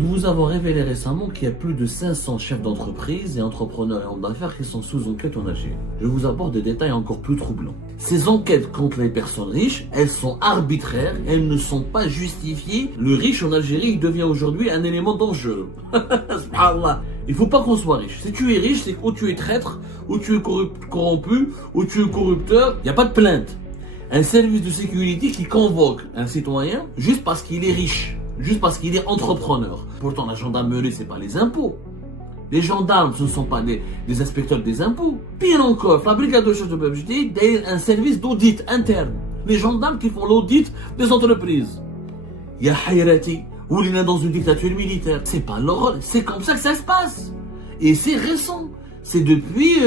Nous vous avons révélé récemment qu'il y a plus de 500 chefs d'entreprise et entrepreneurs et hommes d'affaires qui sont sous enquête en Algérie. Je vous apporte des détails encore plus troublants. Ces enquêtes contre les personnes riches, elles sont arbitraires, elles ne sont pas justifiées. Le riche en Algérie, il devient aujourd'hui un élément dangereux. Subhanallah. Il ne faut pas qu'on soit riche. Si tu es riche, c'est ou tu es traître, ou tu es corrompu, ou tu es corrupteur. Il n'y a pas de plainte. Un service de sécurité qui convoque un citoyen juste parce qu'il est riche. Juste parce qu'il est entrepreneur. Pourtant, la gendarmerie, c'est pas les impôts. Les gendarmes, ce ne sont pas des inspecteurs des impôts. Pire encore, la brigade de recherche de publicité a un service d'audit interne. Les gendarmes qui font l'audit des entreprises. Il y a Hayrati, où il est dans une dictature militaire. C'est pas l'horreur, c'est comme ça que ça se passe. Et c'est récent. C'est depuis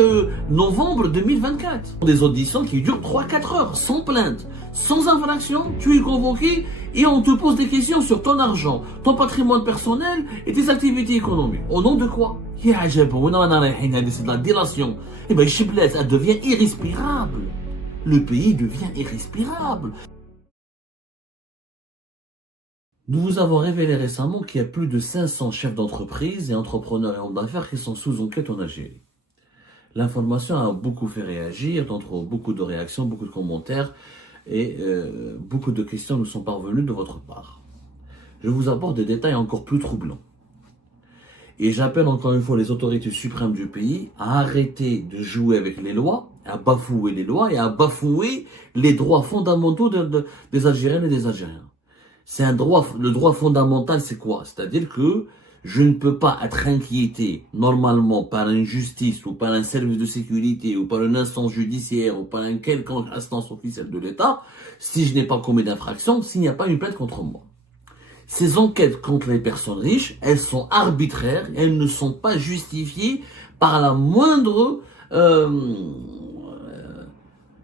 novembre 2024. Des auditions qui durent 3-4 heures, sans plainte, sans infraction. Tu es convoqué et on te pose des questions sur ton argent, ton patrimoine personnel et tes activités économiques. Au nom de quoi? C'est de la délation. Eh bien, Chiblet, elle devient irrespirable. Le pays devient irrespirable. Nous vous avons révélé récemment qu'il y a plus de 500 chefs d'entreprise et entrepreneurs et hommes d'affaires qui sont sous enquête en Algérie. L'information a beaucoup fait réagir, entre beaucoup de réactions, beaucoup de commentaires et beaucoup de questions nous sont parvenues de votre part. Je vous apporte des détails encore plus troublants. Et j'appelle encore une fois les autorités suprêmes du pays à arrêter de jouer avec les lois, à bafouer les lois et à bafouer les droits fondamentaux des Algériennes et des Algériens. C'est un droit, le droit fondamental, c'est quoi? C'est-à-dire que je ne peux pas être inquiété normalement par une justice ou par un service de sécurité ou par une instance judiciaire ou par une quelconque instance officielle de l'État si je n'ai pas commis d'infraction, s'il n'y a pas une plainte contre moi. Ces enquêtes contre les personnes riches, elles sont arbitraires, elles ne sont pas justifiées par la moindre...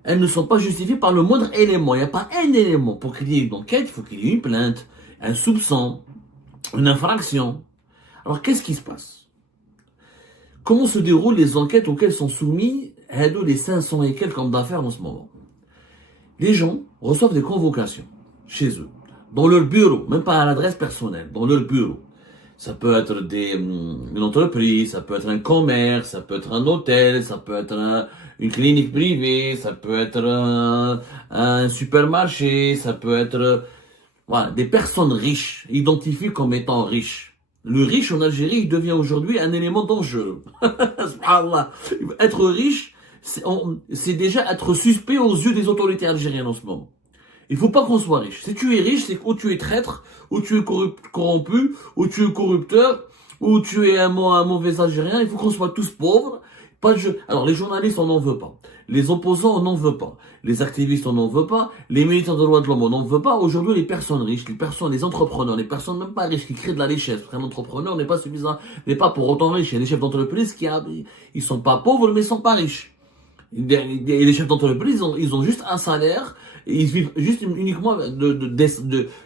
elles ne sont pas justifiées par le moindre élément. Il n'y a pas un élément. Pour qu'il y ait une enquête, il faut qu'il y ait une plainte, un soupçon, une infraction. Alors, qu'est-ce qui se passe? Comment se déroulent les enquêtes auxquelles sont soumis les 500 et quelques hommes d'affaires en ce moment? Les gens reçoivent des convocations chez eux, dans leur bureau, même pas à l'adresse personnelle, dans leur bureau. Ça peut être une entreprise, ça peut être un commerce, ça peut être un hôtel, ça peut être une clinique privée, ça peut être un supermarché, ça peut être voilà, des personnes riches, identifiées comme étant riches. Le riche en Algérie, il devient aujourd'hui un élément dangereux. Être riche, c'est déjà être suspect aux yeux des autorités algériennes en ce moment. Il faut pas qu'on soit riche. Si tu es riche, c'est ou tu es traître, ou tu es corrompu, ou tu es corrupteur, ou tu es un mauvais Algérien. Il faut qu'on soit tous pauvres. Pas de jeu. Alors, les journalistes, on n'en veut pas. Les opposants, on n'en veut pas. Les activistes, on n'en veut pas. Les militants de droits de l'homme, on n'en veut pas. Aujourd'hui, les personnes riches, les entrepreneurs, les personnes même pas riches qui créent de la richesse. Parce qu'un entrepreneur n'est pas suffisant, n'est pas pour autant riche. Il y a des chefs d'entreprise ils sont pas pauvres, mais ils sont pas riches. Et les chefs d'entreprise, ils ont juste un salaire. Ils vivent juste uniquement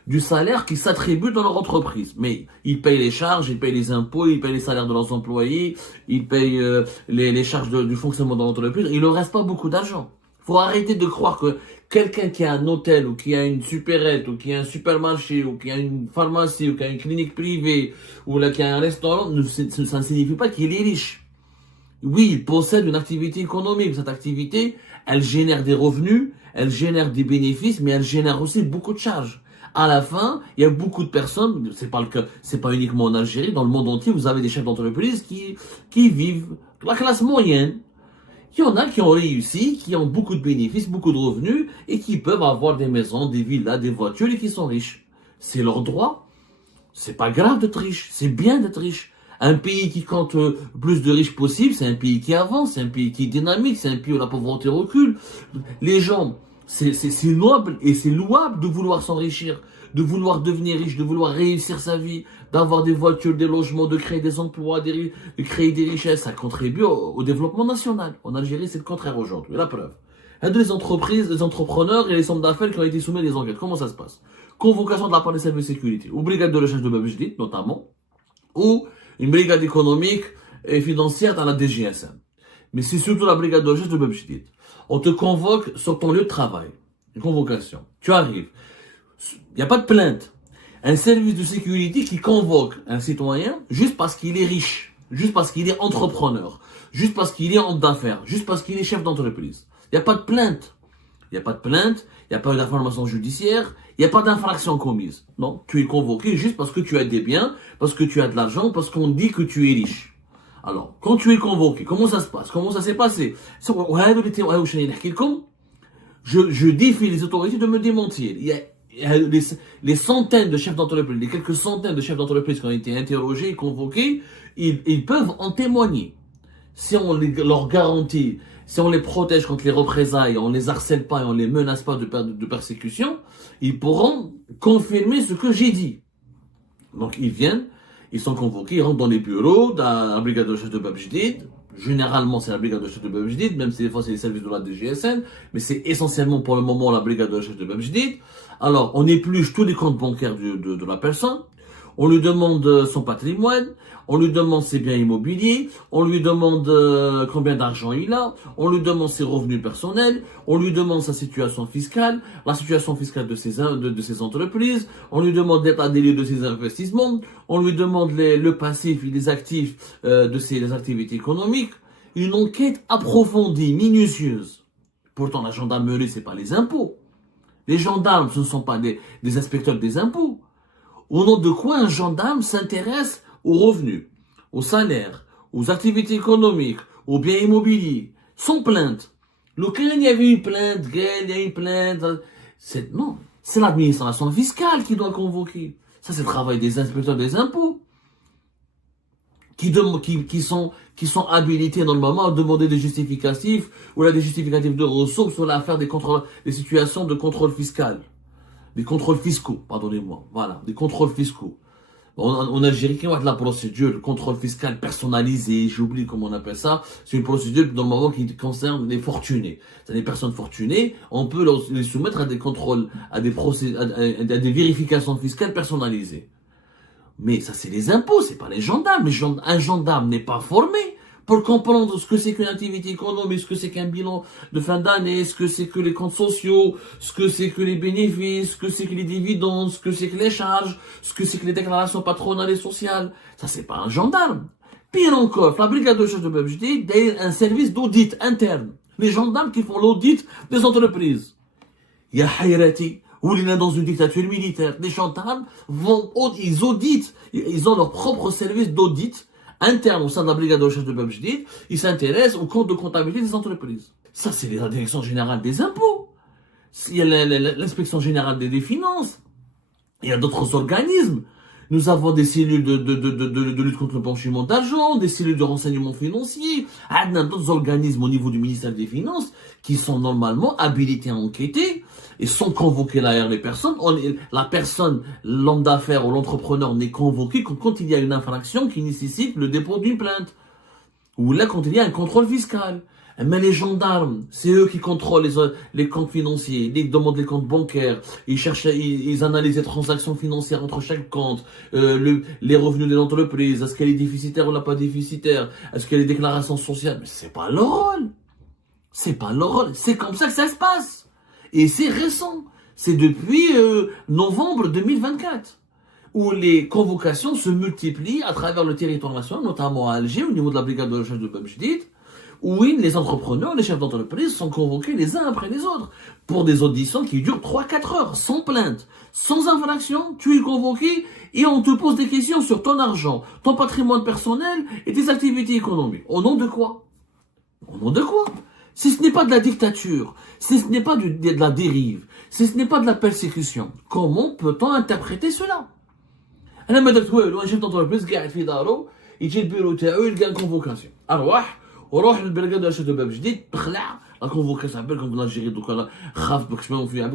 du salaire qui s'attribue dans leur entreprise. Mais ils payent les charges, ils payent les impôts, ils payent les salaires de leurs employés, ils payent les charges du fonctionnement de l'entreprise. Il ne leur reste pas beaucoup d'argent. Il faut arrêter de croire que quelqu'un qui a un hôtel, ou qui a une supérette, ou qui a un supermarché, ou qui a une pharmacie, ou qui a une clinique privée, ou là, qui a un restaurant, ça ne signifie pas qu'il est riche. Oui, il possède une activité économique. Cette activité, elle génère des revenus, elle génère des bénéfices, mais elle génère aussi beaucoup de charges. À la fin, il y a beaucoup de personnes, c'est pas le cas, c'est pas uniquement en Algérie, dans le monde entier, vous avez des chefs d'entreprise qui vivent la classe moyenne. Il y en a qui ont réussi, qui ont beaucoup de bénéfices, beaucoup de revenus, et qui peuvent avoir des maisons, des villas, des voitures, et qui sont riches. C'est leur droit. C'est pas grave d'être riche, c'est bien d'être riche. Un pays qui compte plus de riches possible, c'est un pays qui avance, c'est un pays qui est dynamique, c'est un pays où la pauvreté recule. Les gens, c'est noble et c'est louable de vouloir s'enrichir, de vouloir devenir riche, de vouloir réussir sa vie, d'avoir des voitures, des logements, de créer des emplois, de créer des richesses. Ça contribue au développement national. En Algérie, c'est le contraire aujourd'hui. La preuve. Les entreprises, les entrepreneurs et les centres d'affaires qui ont été soumis à des enquêtes. Comment ça se passe? Convocation de la part des services de sécurité, ou brigade de recherche de Babjdid, notamment, ou une brigade économique et financière dans la DGSM. Mais c'est surtout la brigade de recherche de Babjdid. On te convoque sur ton lieu de travail. Une convocation. Tu arrives. Il n'y a pas de plainte. Un service de sécurité qui convoque un citoyen juste parce qu'il est riche, juste parce qu'il est entrepreneur, juste parce qu'il est homme d'affaires, juste parce qu'il est chef d'entreprise. Il n'y a pas de plainte. Il n'y a pas de plainte, il n'y a pas d'information judiciaire, il n'y a pas d'infraction commise. Non, tu es convoqué juste parce que tu as des biens, parce que tu as de l'argent, parce qu'on dit que tu es riche. Alors, quand tu es convoqué, comment ça se passe? Comment ça s'est passé? Je défie les autorités de me démentir. Il y a les centaines de chefs d'entreprise, les quelques centaines de chefs d'entreprise qui ont été interrogés et convoqués, ils peuvent en témoigner. Si on leur garantit, si on les protège contre les représailles, on les harcèle pas et on les menace pas de persécution, ils pourront confirmer ce que j'ai dit. Donc ils viennent, ils sont convoqués, ils rentrent dans les bureaux de la brigade de recherche de Bab Jdid. Généralement, c'est la brigade de recherche de Bab Jdid, même si des fois c'est les services de la DGSN, mais c'est essentiellement pour le moment la brigade de recherche de Bab Jdid. Alors, on épluche tous les comptes bancaires de la personne, on lui demande son patrimoine, on lui demande ses biens immobiliers, on lui demande combien d'argent il a, on lui demande ses revenus personnels, on lui demande sa situation fiscale, la situation fiscale de ses entreprises, on lui demande l'état des lieux de ses investissements, on lui demande le passif et les actifs de ses activités économiques. Une enquête approfondie, minutieuse. Pourtant, la gendarmerie, c'est pas les impôts. Les gendarmes, ce ne sont pas des inspecteurs des impôts. Au nom de quoi un gendarme s'intéresse aux revenus, aux salaires, aux activités économiques, aux biens immobiliers, sans plainte. Lequel il y avait une plainte, il y a une plainte. Non, c'est l'administration fiscale qui doit convoquer. Ça, c'est le travail des inspecteurs des impôts. Qui sont habilités normalement à demander des justificatifs ou des justificatifs de ressources sur l'affaire des situations de contrôle fiscal. Des contrôles fiscaux, pardonnez-moi. Voilà, des contrôles fiscaux. En Algérie, il y a de la procédure, le contrôle fiscal personnalisé, j'oublie comment on appelle ça. C'est une procédure normalement qui concerne les fortunés. C'est des personnes fortunées, on peut les soumettre à des contrôles, à des vérifications fiscales personnalisées. Mais ça, c'est les impôts, c'est pas les gendarmes. Un gendarme n'est pas formé pour comprendre ce que c'est qu'une activité économique, ce que c'est qu'un bilan de fin d'année, ce que c'est que les comptes sociaux, ce que c'est que les bénéfices, ce que c'est que les dividendes, ce que c'est que les charges, ce que c'est que les déclarations patronales et sociales. Ça, c'est pas un gendarme. Pire encore, la brigade de recherche de Bab Jdid a un service d'audit interne. Les gendarmes qui font l'audit des entreprises. Il y a Hayrati, où il est dans une dictature militaire. Les gendarmes ils auditent, ils ont leur propre service d'audit interne au sein de la brigade de recherche de Bab Jdid. Ils s'intéressent au compte de comptabilité des entreprises. Ça, c'est la direction générale des impôts. Il y a l'inspection générale des finances. Il y a d'autres organismes. Nous avons des cellules de lutte contre le blanchiment d'argent, des cellules de renseignement financier, d'autres organismes au niveau du ministère des Finances qui sont normalement habilités à enquêter et sont convoqués derrière les personnes. La personne, l'homme d'affaires ou l'entrepreneur n'est convoqué que quand il y a une infraction qui nécessite le dépôt d'une plainte ou là quand il y a un contrôle fiscal. Mais les gendarmes, c'est eux qui contrôlent les comptes financiers, ils demandent les comptes bancaires, ils analysent les transactions financières entre chaque compte, les revenus de l'entreprise, est-ce qu'elle est déficitaire ou pas déficitaire, est-ce qu'elle a des déclarations sociales. Mais c'est pas leur rôle. C'est pas leur rôle. C'est comme ça que ça se passe. Et c'est récent. C'est depuis novembre 2024. Où les convocations se multiplient à travers le territoire national, notamment à Alger, au niveau de la brigade de recherche de Bab Jdid. Oui, les entrepreneurs, les chefs d'entreprise sont convoqués les uns après les autres pour des auditions qui durent 3-4 heures, sans plainte, sans infraction. Tu es convoqué et on te pose des questions sur ton argent, ton patrimoine personnel et tes activités économiques. Au nom de quoi? Au nom de quoi? Si ce n'est pas de la dictature, si ce n'est pas de la dérive, si ce n'est pas de la persécution, comment peut-on interpréter cela? انا ما درت والو انا شفت انتربريز قاعد في دارو يجي البيرو تاعو يلقى الكونفوكاسيون اروح وروح للبركه شاد باب جديد تخلع la convocation appelle comme en Algérie donc là grave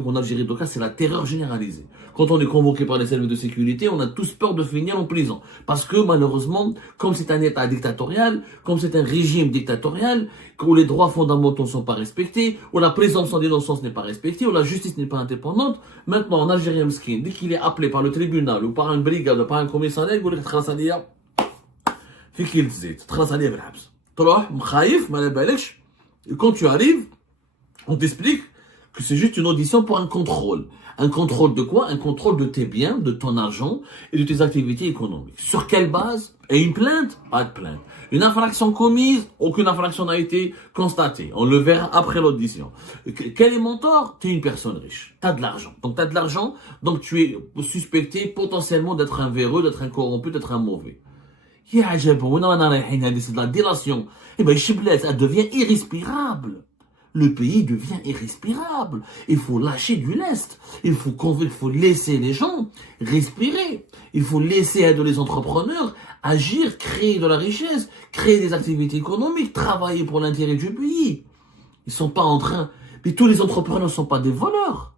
en Algérie donc c'est la terreur généralisée. Quand on est convoqué par les services de sécurité, on a tous peur de finir en prison parce que malheureusement, comme c'est un état dictatorial, comme c'est un régime dictatorial où les droits fondamentaux ne sont pas respectés, où la présomption d'innocence n'est pas respectée, où la justice n'est pas indépendante, maintenant en Algérie mesquine, dès qu'il est appelé par le tribunal ou par une brigade ou par un commissariat, il dit خلاص عليا فيك يلتزيت خلاص عليا بالحبس تروح مخايف ما على بالكش. Et quand tu arrives, on t'explique que c'est juste une audition pour un contrôle. Un contrôle de quoi? Un contrôle de tes biens, de ton argent et de tes activités économiques. Sur quelle base? Et une plainte? Pas de plainte. Une infraction commise? Aucune infraction n'a été constatée. On le verra après l'audition. Quel est mon tort? Tu es une personne riche. Tu as de l'argent. Donc tu as de l'argent, donc tu es suspecté potentiellement d'être un véreux, d'être un corrompu, d'être un mauvais. C'est de la délation. Eh ben, elle devient irrespirable. Le pays devient irrespirable. Il faut lâcher du lest. Il faut laisser les gens respirer. Il faut laisser aider les entrepreneurs agir, créer de la richesse, créer des activités économiques, travailler pour l'intérêt du pays. Ils sont pas en train... Mais tous les entrepreneurs ne sont pas des voleurs.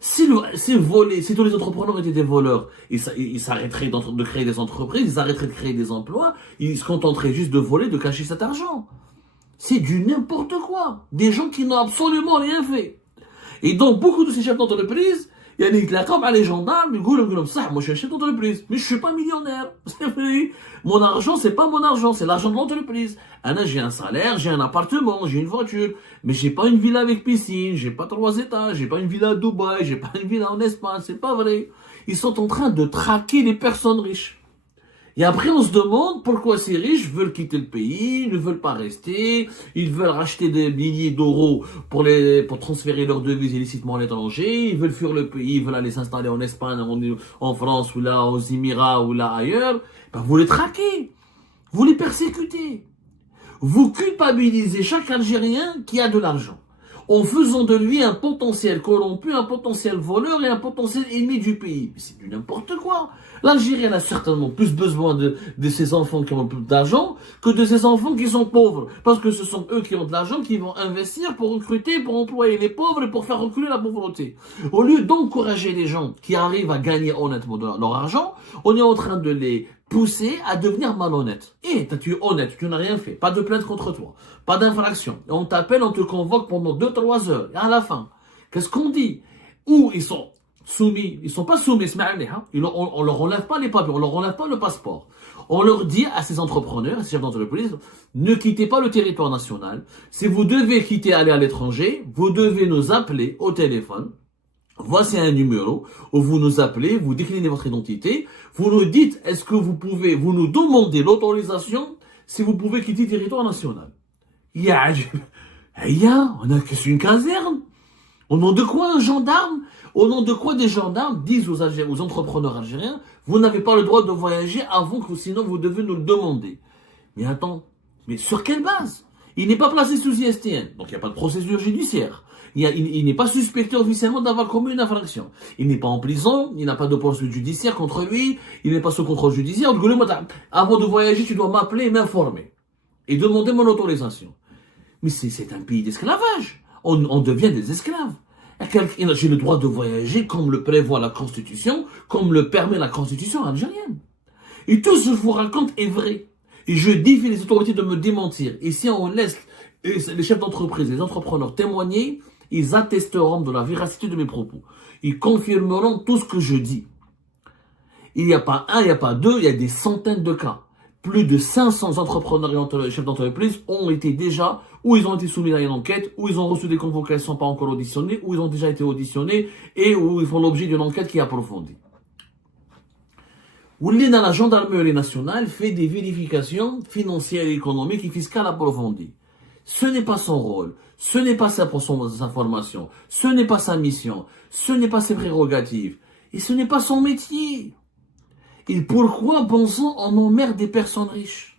Si tous les entrepreneurs étaient des voleurs, ils s'arrêteraient de créer des entreprises, ils arrêteraient de créer des emplois, ils se contenteraient juste de voler, de cacher cet argent. C'est du n'importe quoi. Des gens qui n'ont absolument rien fait. Et donc, beaucoup de ces chefs d'entreprise, il y a des comme les gendarmes, ils disent comme ça, moi je suis un chef d'entreprise, mais je suis pas millionnaire. C'est vrai. Mon argent, c'est pas mon argent, c'est l'argent de l'entreprise. J'ai un salaire, j'ai un appartement, j'ai une voiture, mais j'ai pas une villa avec piscine, j'ai pas 3 étages, j'ai pas une villa à Dubaï, j'ai pas une villa en Espagne, c'est pas vrai. Ils sont en train de traquer les personnes riches. Et après, on se demande pourquoi ces riches veulent quitter le pays, ne veulent pas rester, ils veulent racheter des milliers d'euros pour transférer leurs devises illicitement à l'étranger, ils veulent fuir le pays, ils veulent aller s'installer en Espagne, en France, ou là, aux Émirats, ou là ailleurs. Ben, vous les traquez, vous les persécutez. Vous culpabilisez chaque Algérien qui a de l'argent, en faisant de lui un potentiel corrompu, un potentiel voleur et un potentiel ennemi du pays. Mais c'est du n'importe quoi. L'Algérie a certainement plus besoin de ses enfants qui ont plus d'argent que de ses enfants qui sont pauvres. Parce que ce sont eux qui ont de l'argent, qui vont investir pour recruter, pour employer les pauvres et pour faire reculer la pauvreté. Au lieu d'encourager les gens qui arrivent à gagner honnêtement leur argent, on est en train de les pousser à devenir malhonnêtes. Tu es honnête, tu n'as rien fait, pas de plainte contre toi, pas d'infraction. On t'appelle, on te convoque pendant 2-3 heures. Et à la fin, qu'est-ce qu'on dit? Ou ils sont soumis, ils sont pas soumis, on leur enlève pas les papiers, on leur enlève pas le passeport. On leur dit à ces entrepreneurs, à ces chefs d'entreprise, ne quittez pas le territoire national. Si vous devez quitter, aller à l'étranger, vous devez nous appeler au téléphone. Voici un numéro où vous nous appelez, vous déclinez votre identité, vous nous dites est-ce que vous nous demandez l'autorisation si vous pouvez quitter le territoire national. On a que c'est une caserne. Au nom de quoi un gendarme? Au nom de quoi des gendarmes disent aux entrepreneurs algériens, vous n'avez pas le droit de voyager avant que sinon vous devez nous le demander. Mais attends, mais sur quelle base? Il n'est pas placé sous ISTN, donc il n'y a pas de procédure judiciaire. Il n'est pas suspecté officiellement d'avoir commis une infraction. Il n'est pas en prison, il n'a pas de poursuite judiciaire contre lui, il n'est pas sous contrôle judiciaire. Avant de voyager, tu dois m'appeler et m'informer. Et demander mon autorisation. Mais c'est un pays d'esclavage. On devient des esclaves. J'ai le droit de voyager comme le prévoit la Constitution, comme le permet la Constitution algérienne. Et tout ce que je vous raconte est vrai. Et je défie les autorités de me démentir. Et si on laisse les chefs d'entreprise, les entrepreneurs témoigner, ils attesteront de la véracité de mes propos. Ils confirmeront tout ce que je dis. Il n'y a pas un, il n'y a pas deux, il y a des centaines de cas. Plus de 500 entrepreneurs et chefs d'entreprise ont été déjà, ou ils ont été soumis à une enquête, ou ils ont reçu des convocations pas encore auditionnées, ou ils ont déjà été auditionnés, et où ils font l'objet d'une enquête qui est approfondie. Oulina, la gendarmerie nationale fait des vérifications financières, économiques et fiscales approfondies. Ce n'est pas son rôle, ce n'est pas sa formation, ce n'est pas sa mission, ce n'est pas ses prérogatives, et ce n'est pas son métier. Et pourquoi, pensons, on emmerde des personnes riches?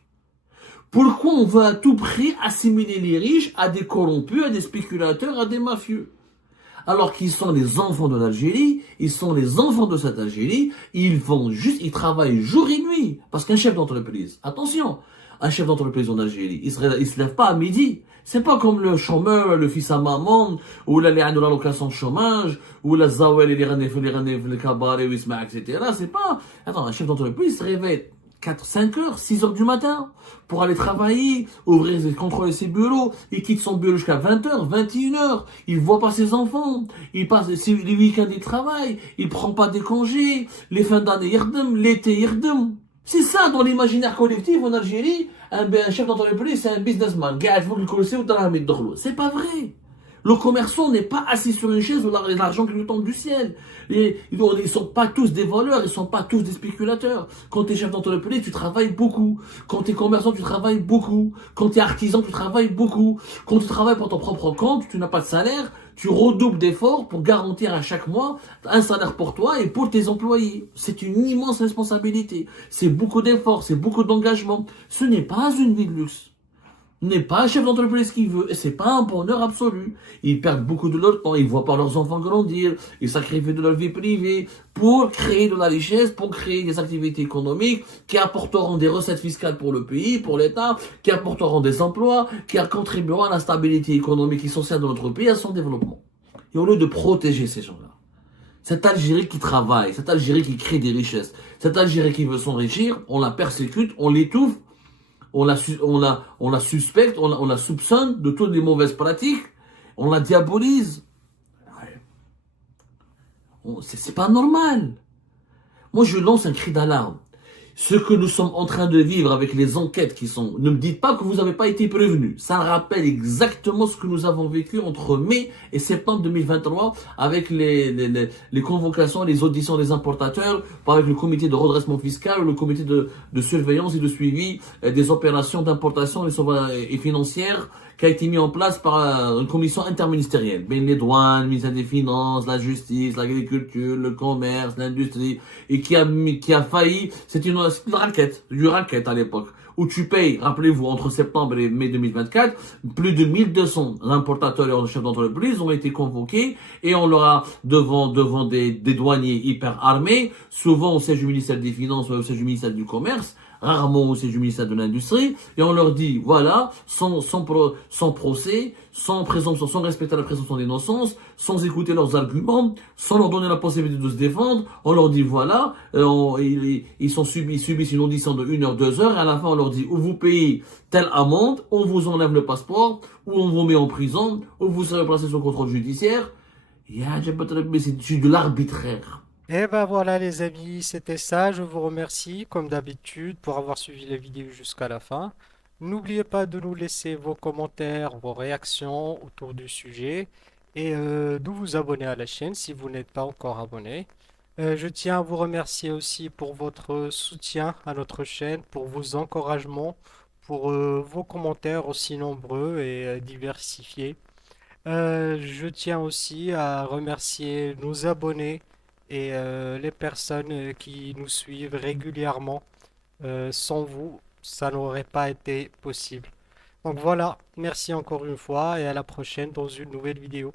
Pourquoi on veut à tout prix assimiler les riches à des corrompus, à des spéculateurs, à des mafieux? Alors qu'ils sont les enfants de l'Algérie, ils sont les enfants de cette Algérie, ils travaillent jour et nuit. Parce qu'un chef d'entreprise, attention, un chef d'entreprise en Algérie, il se lève pas à midi. C'est pas comme le chômeur, le fils à maman, ou l'allocation de chômage, ou la zawel, le cabaret, etc. C'est pas, attends, un chef d'entreprise se réveille 5 heures, 6 heures du matin, pour aller travailler, contrôler ses bureaux, il quitte son bureau jusqu'à 20 heures, 21 heures, il voit pas ses enfants, il passe les week-ends, il travaille, il prend pas des congés, les fins d'année, l'été, c'est ça dans l'imaginaire collectif en Algérie, un chef d'entreprise, c'est un businessman, c'est pas vrai. Le commerçant n'est pas assis sur une chaise où l'argent qui lui tombe du ciel. Et ils ne sont pas tous des voleurs, ils ne sont pas tous des spéculateurs. Quand tu es chef d'entreprise, tu travailles beaucoup. Quand tu es commerçant, tu travailles beaucoup. Quand tu es artisan, tu travailles beaucoup. Quand tu travailles pour ton propre compte, tu n'as pas de salaire, tu redoubles d'efforts pour garantir à chaque mois un salaire pour toi et pour tes employés. C'est une immense responsabilité. C'est beaucoup d'efforts, c'est beaucoup d'engagement. Ce n'est pas une vie de luxe. N'est pas un chef d'entreprise qui veut, et c'est pas un bonheur absolu. Ils perdent beaucoup de leur temps, ils voient pas leurs enfants grandir, ils sacrifient de leur vie privée pour créer de la richesse, pour créer des activités économiques qui apporteront des recettes fiscales pour le pays, pour l'État, qui apporteront des emplois, qui contribueront à la stabilité économique et sociale de notre pays, à son développement. Et au lieu de protéger ces gens-là, cette Algérie qui travaille, cette Algérie qui crée des richesses, cette Algérie qui veut s'enrichir, on la persécute, on l'étouffe, on la suspecte, on la soupçonne de toutes les mauvaises pratiques, on la diabolise. C'est pas normal. Moi, je lance un cri d'alarme. Ce que nous sommes en train de vivre avec les enquêtes qui sont... Ne me dites pas que vous n'avez pas été prévenu. Ça rappelle exactement ce que nous avons vécu entre mai et septembre 2023 avec les convocations, les auditions des importateurs, avec le comité de redressement fiscal, le comité de surveillance et de suivi des opérations d'importation et financières qui a été mis en place par une commission interministérielle. Ben, les douanes, le ministère des Finances, la justice, l'agriculture, le commerce, l'industrie, et qui a failli, c'est une raquette, du raquette à l'époque, où tu payes, rappelez-vous, entre septembre et mai 2024, plus de 1200 importateurs et chefs d'entreprise ont été convoqués, et on leur a, devant des douaniers hyper armés, souvent au siège du ministère des Finances ou au siège du ministère du Commerce, rarement au siège du ministère de l'Industrie, et on leur dit, voilà, sans procès, sans présomption, sans respecter la présomption d'innocence, sans écouter leurs arguments, sans leur donner la possibilité de se défendre, on leur dit, voilà, ils subissent une audition de 1 heure, 2 heures, et à la fin on leur dit, ou vous payez telle amende, on vous enlève le passeport, ou on vous met en prison, ou vous serez placé sous contrôle judiciaire. C'est de l'arbitraire. Et ben voilà les amis, c'était ça. Je vous remercie comme d'habitude pour avoir suivi la vidéo jusqu'à la fin. N'oubliez pas de nous laisser vos commentaires, vos réactions autour du sujet et de vous abonner à la chaîne si vous n'êtes pas encore abonné. Je tiens à vous remercier aussi pour votre soutien à notre chaîne, pour vos encouragements, pour vos commentaires aussi nombreux et diversifiés. Je tiens aussi à remercier nos abonnés et les personnes qui nous suivent régulièrement. Sans vous, ça n'aurait pas été possible. Donc voilà, merci encore une fois et à la prochaine dans une nouvelle vidéo.